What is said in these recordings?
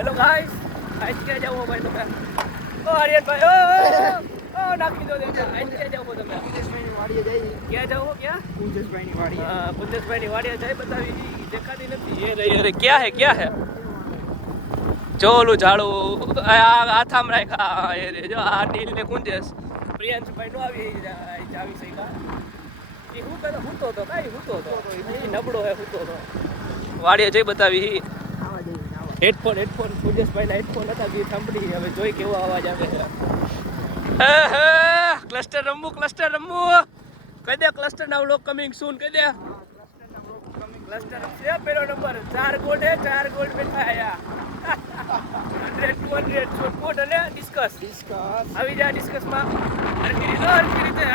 Hello guys આજ ક્યાં જાવ ભાઈ તમે ઓ આર્યનભાઈ ઓ નાખી દો આજ ક્યાં જાવ તમે કુંજેશભાઈની વાડીએ જઈ ક્યાં જાવ ક્યાં કુંજેશભાઈની વાડીએ હા કુંજેશભાઈની વાડીએ જઈ બતાવી દેખાતી નથી એ રહી અરે ક્યાં હે જો ઓલું ઝાડું આ થામ રાખ્યા એ રે જો આ નીલ ને કુંજેશ પ્રિયાંશભાઈ નો આવી આવી સઈકા એ હું પેલા હૂતો તો કાઈ હૂતો તો નબળો હે હૂતો તો વાડીએ જઈ બતાવી હેડફોન કુંજેશભાઈના હેડફોન હતા જે સાંભળી હવે જોઈ કેવો અવાજ આવે છે ક્લસ્ટર રમવું કહી દે ક્લસ્ટરના વ્લોગ કમિંગ સૂન કહી દે ક્લસ્ટર છે પેલો નંબર 4 ગોલ્ડ બેઠા આયા 100 200 કોડ અને ડિસ્કસ આવી જા ડિસ્કસમાં હરકી રીતે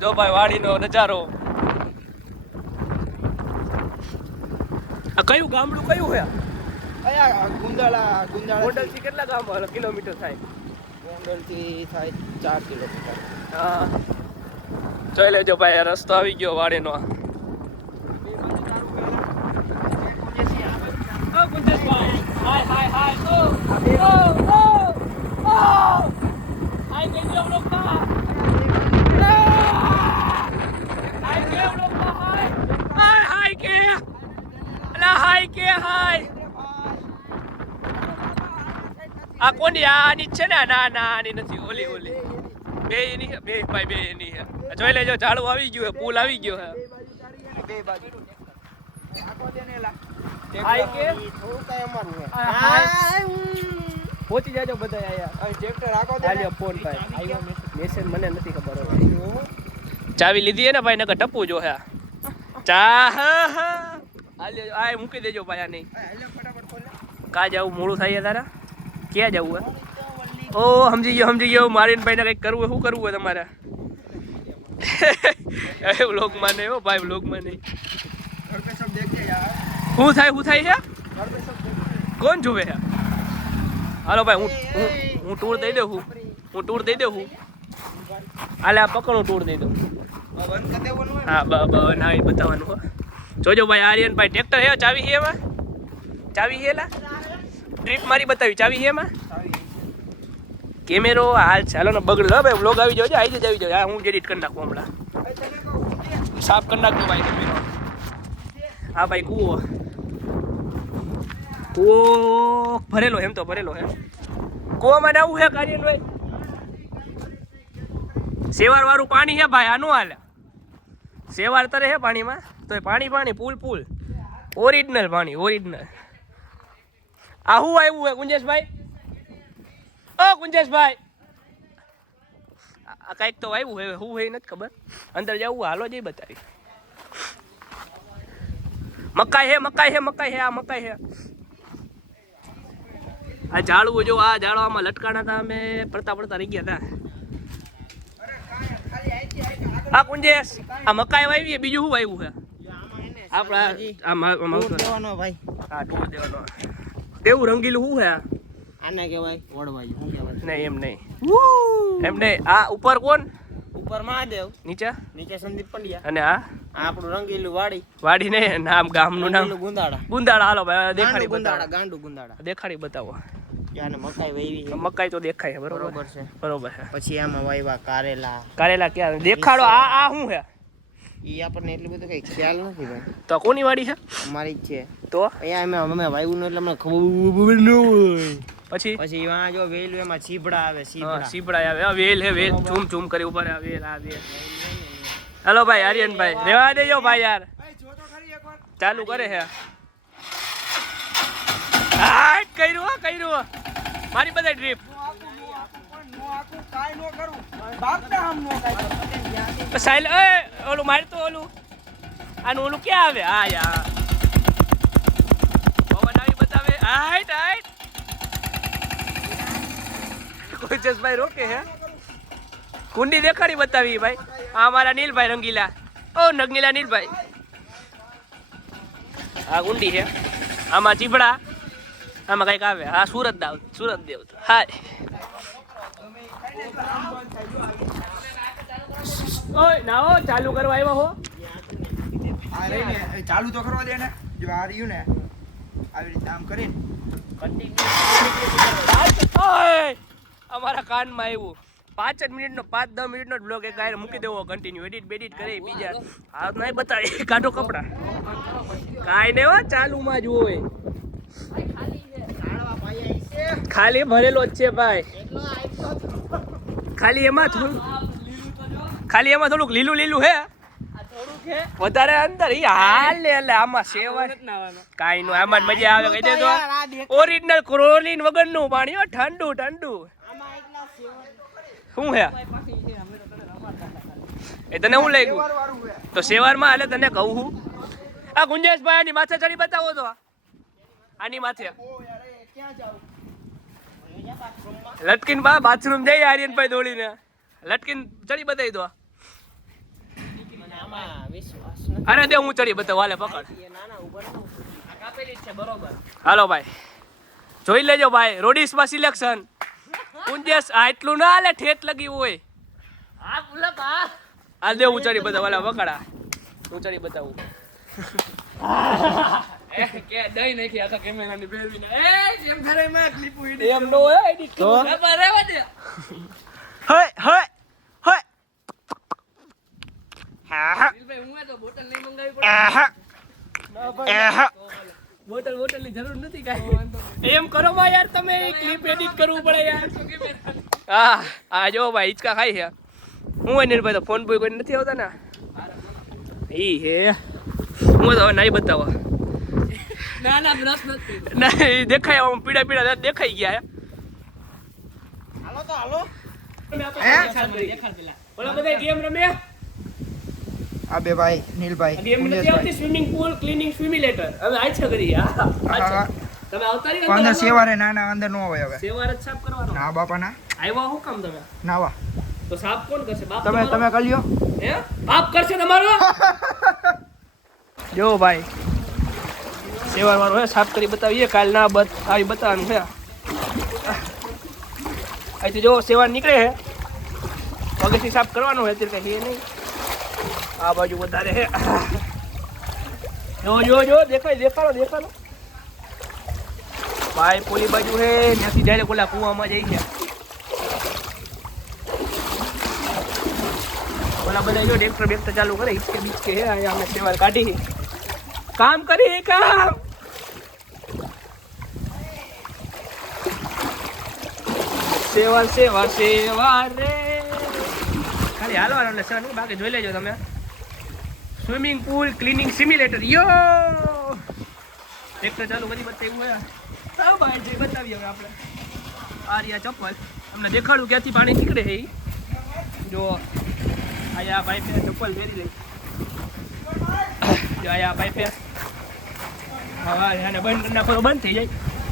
જો ભાઈ વાડીનો નજારો કયું ગામડું કયું હે અહીંયા ગુંદાળા ગોંડલથી કેટલા ગામ કિલોમીટર થાય ગોંડલથી થાય 4 કિલોમીટર હા જોઈ લેજો ભાઈ રસ્તો આવી ગયો વાડીનો આ કોની આની છે ને ના આની નથી ઓલી બે ભાઈ બે એની છે જોઈ લેજો ઝાડુ આવી ગયું પુલ આવી ગયો હે બે બાજુ આખો દેનેલા હાઈ કે થોડું કાય અમારું હે પહોંચી જાજો બધા આયા હવે ટ્રેક્ટર આખો દે આલ્યો ફોન ભાઈ આવ્યો મેસેજ મને નથી ખબર ચાવી લીધી હે ને ભાઈ નકર ટપુ જો હે ચા આલ્યો આ મૂકી દેજો ભાઈ આ નહીં ફટાફટ ખોલ કા જાવું મોડું થાય તારા ક્યાં જવું હે ઓ સમજી ગયો મારીને ભાઈને કંઈક કરવું શું કરવું હોય તમારે હવે વ્લોગમાં નહીં હો ભાઈ વ્લોગમાં નહીં घर पे सब देख के यार શું થાય છે घर पे सब देख કોણ જુએ છે હાલો ભાઈ હું ટૂર દઈ દઉં હાલે આ પકડું ટૂર દઈ દઉં बंद कर दे बोलूं હા બનાવી બતાવવાનું હો જોજો ભાઈ આર્યનભાઈ ટ્રેક્ટર હે ચાવી હે એમાં ચાવી હે લા ટ્રીપ મારી બતાવી ચાવી હે એમાં કેમેરો હાલ ચાલો ને બગડ લો ભાઈ વ્લોગ આવી જાવ આવી જાવ હા હું એડિટ કરી નાખું હમણાં સાફ કરી નાખજો ભાઈ કેમેરો હા ભાઈ કૂવો ભરેલો એમ તો ભરેલો હે કૂવામાં નાવું હે કાર્યનભાઈ સેવાર વાળું પાણી હે ભાઈ આનું હાલે સેવાર તરે હે પાણીમાં તો પાણી પુલ ઓરિજિનલ પાણી ઓરિજિનલ આ શું આવ્યું હે કુંજેશભાઈ આ કંઈક તો આવ્યું હે શું હે નથી ખબર અંદર જવું હાલો જઈ બતાવી મકાઈ હે આ મકાઈ હે આ ઝાડવું જો આ ઝાડવામાં લટકાણા હતા અમે પડતા રહી ગયા હતા આ કુંજેશ આ મકાઈ વાવી બીજું શું આવ્યું છે આપણા દેવાનો ભાઈ હા ટૂર દેવાનો કેવું રંગીલું શું છે આને કહેવાય વડવાઈ શું કહેવાય નહીં એમ નહીં આ ઉપર કોણ ઉપર મહાદેવ નીચે સંદીપ પંડ્યા અને આ આપણું રંગીલું વાડી ને નામ ગામનું નામ ગુંદાળા હાલો ભાઈ ગાંડુ ગુંદાળા દેખાડી બતાવો યાને મકાઈ વેવી છે મકાઈ તો દેખાય છે બરોબર છે પછી આમાં વાવ્યા કારેલા ક્યાં દેખાડો આ શું છે ઈ આપણને એટલું બધું કઈ ખ્યાલ નથી ભાઈ તો કોની વાડી છે અમારી જ છે તો અહીંયા અમે વાવ્યું ને એટલે અમને ખબર ન હોય પછી એમાં જો વેલ એમાં સીબડા આવે સીબડા આવે વેલ હે વેલ ઝૂમ કરી ઉપર આ વેલ હેલો ભાઈ આર્યનભાઈ રેવા દેજો ભાઈ યાર ચાલુ કરે છે કર્યું મારી બધા ટ્રીપ સાઈલ ઓલું મારે તો ઓલું આનું ઓલું ક્યાં આવે હા યાર બનાવી બતાવે હાઈટ કુંજેશભાઈ રોકે હે કુંડી દેખાડી બતાવી ભાઈ આ અમારા નીલભાઈ રંગીલા નગીલા નીલભાઈ આ કુંડી છે આમાં ચીબડા આમાં કઈક આવે હા સુરત દેવ હાય ઓય નાઓ ચાલુ કરવા આવ્યા હો ચાલુ તો કરવા દે ને જો આ રહ્યું ને આવી રીતે આમ કરીને અમારા કાનમાં આવ્યું 5 જ મિનિટનો 5-10 મિનિટનો બ્લોગ એક ગાયર મૂકી દેવો કન્ટિન્યુ એડિટ બેડિટ કરે બીજા હાથ નહીં બતાવી કાઢો કપડા કાંઈ નહીં હો ચાલુમાં જ હોય ખાલી ભરેલો જ છે ભાઈ ખાલી એમાં થોડુંક લીલું લીલું હે વધારે અંદર ઈ હાલ લે એટલે આમાં સેવા કાંઈ નો આમાં જ મજા આવે કહી દે તો ઓરિજિનલ ક્લોરીન વગરનું પાણી હો ઠંડુ ઠંડુ શું હે એ તને શું લાગ્યું તો સેવારમાં એટલે તને કહું હું આ ગુંજેશભાઈ આની માથે ચડી બતાવો તો આની માથે લટકીન બા બાથરૂમ જઈએ આર્યનભાઈ દોડીને લટકીન ચડી બતાવી દો અરે દે હું ચડી બતાવ હાલે પકડ હાલો ભાઈ જોઈ લેજો ભાઈ રોડીસમાં સિલેક્શન કુંજેશ આ એટલું ના હાલે ઠેઠ લગી હોય આ દે હું ચડી બતાવ હાલે પકડા હું ચડી બતાવું કે દઈ નાખી આખા કેમેરાની ફેરવીને એમ ઘરે માં ક્લિપ ઉડી એમ નો હોય એડિટ તો રહેવા દે હય હય હય હા દિલભાઈ હું તો બોટલ નહીં મંગાવી પડે બોટલ ની જરૂર નથી કાઈ એમ કરો માં યાર તમે ક્લિપ એડિટ કરવું પડે યાર હા આ જો ભાઈ હિચકા ખાઈ છે હું અનિલભાઈ તો ફોન બોય કોઈ નથી આવતા ને ઈ હે હું તો નહીં બતાવવા ના બ્રશ નથી નહીં દેખાય આમ પીડા પીડા દેખાઈ ગયા હાલો ઓલા બધા ગેમ રમે આ બે ભાઈ નીલભાઈ ગેમ નથી આવતી સ્વિમિંગ પૂલ ક્લીનિંગ સ્વિમિલેટર હવે આ છે કરી હા તમે આવતા રહી અંદર સેવારે ના અંદર નો હોય હવે સેવાર જ સાફ કરવાનો ના બાપા ના આવ્યા હું કામ તમે નાવા તો સાફ કોણ કરશે બાપ તમે કરી લ્યો હે બાપ કરશે તમારો જો ભાઈ સેવાર વાળો હે સાફ કરી બતાવીએ કાલ ના આવી બતાવવાનું છે અહીંથી જો સેવાર નીકળે છે પગેથી સાફ કરવાનું હોય અત્યારે કઈ નહીં આ બાજુ વધારે છે જો દેખાડો ભાઈ પોલી બાજુ છે ત્યાંથી ડાયરેક્ટ ઓલા કુવામાં જઈ ગયા ઓલા બધા જો ટ્રેક્ટર ચાલુ કરે હિચકે બીચકે હે અહીંયા અમે સેવાર કાઢી કામ કરી કામ સેવાર રે ખાલી હાલવાનું એટલે સર બાકી જોઈ લેજો તમે સ્વિમિંગ પુલ ક્લીનિંગ સિમ્યુલેટર યો ટ્રેક્ટર ચાલુ કરી બતાવ્યું હોય હા ભાઈ જે બતાવીએ હવે આપણે આ રહ્યા ચપ્પલ તમને દેખાડું ક્યાંથી પાણી નીકળે છે જો આયા પાઇપે ચપ્પલ પહેરી લઈ જો આયા પાઇપે હા એને બંધ કરી નાખો બંધ થઈ જાય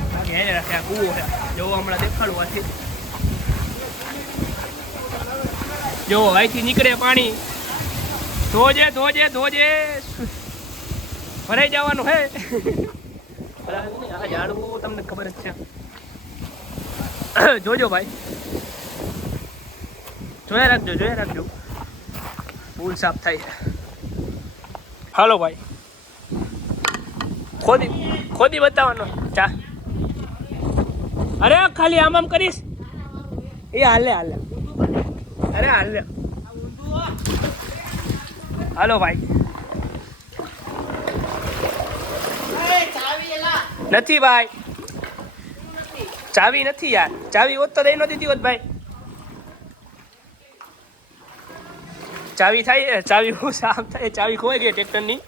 બાકી એને રાખે આ કૂવો છે જો હમણાં દેખાડું આથી જો અહીંથી નીકળે પાણી ધોજે ભરાઈ જવાનું હે આ ઝાડવું તમને ખબર જ છે જોજો ભાઈ જોયા રાખજો પુલ સાફ થાય છે હાલો ભાઈ ખોદી બતાવવાનો ચા અરે ખાલી આમ કરીશ એ હાલે અરે હાલે હાલો ભાઈ નથી ભાઈ ચાવી નથી યાર ચાવી હોત તો દઈ ન દીધી હોત ભાઈ ચાવી થાય ચાવી હું સાફ થાય ચાવી ખોવાઈ ગઈ ટ્રેક્ટરની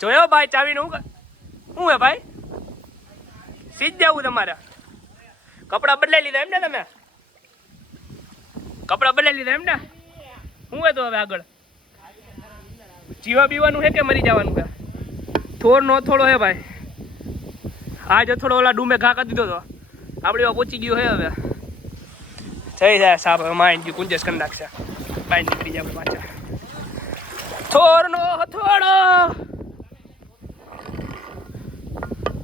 જોયો ભાઈ ચાવીનું શું હે ભાઈ સીધ જવું તમારે કપડાં બદલાઈ લીધા એમ ને તમે કપડાં બદલાઈ લીધા એમ ને શું હે તો હવે આગળ જીવા બીવાનું હે કે મરી જવાનું હે થોડો હે ભાઈ આજે થોડો ઓલા ડૂમે ઘા કરી દીધો તો આપણે પહોંચી ગયો હે હવે થઈ જાય સાહેબ માઇન્ડ ગયું કુંજેશ કરી નાખશે માઇન્ડ નીકળી જાય પાછા થોડો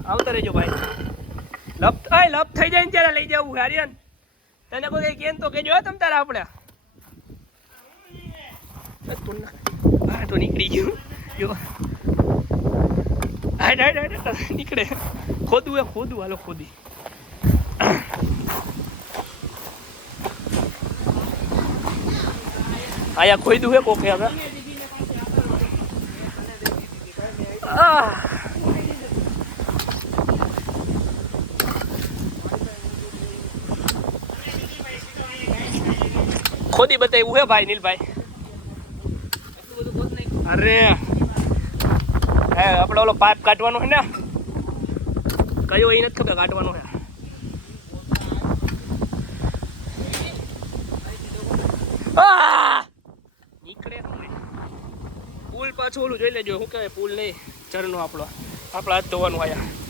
આવતા રહેજો ભાઈ લપ થઈ જાય ને ત્યારે લઈ જવું આર્યન તને કોઈ કઈ કેમ તો કેજો તમ તારે આપણે તો નીકળી ગયું જો હાઈટ નીકળે. ખોદવું એ ખોદવું, હાલો ખોદી. આયા ખોદવું હે કોકે હવે. ખોદી બતાવ્યું હે ભાઈ નીલભાઈ. અરે હે આપણે ઓલો પાઇપ કાઢવાનો છે ને, કયો એ નથી ખબર કાઢવાનો છે. નીકળે પુલ પાછું ઓલું જોઈ લેજો. શું કહેવાય પુલ નહીં, ઝરણો આપણો હાથ ધોવાનું આયા.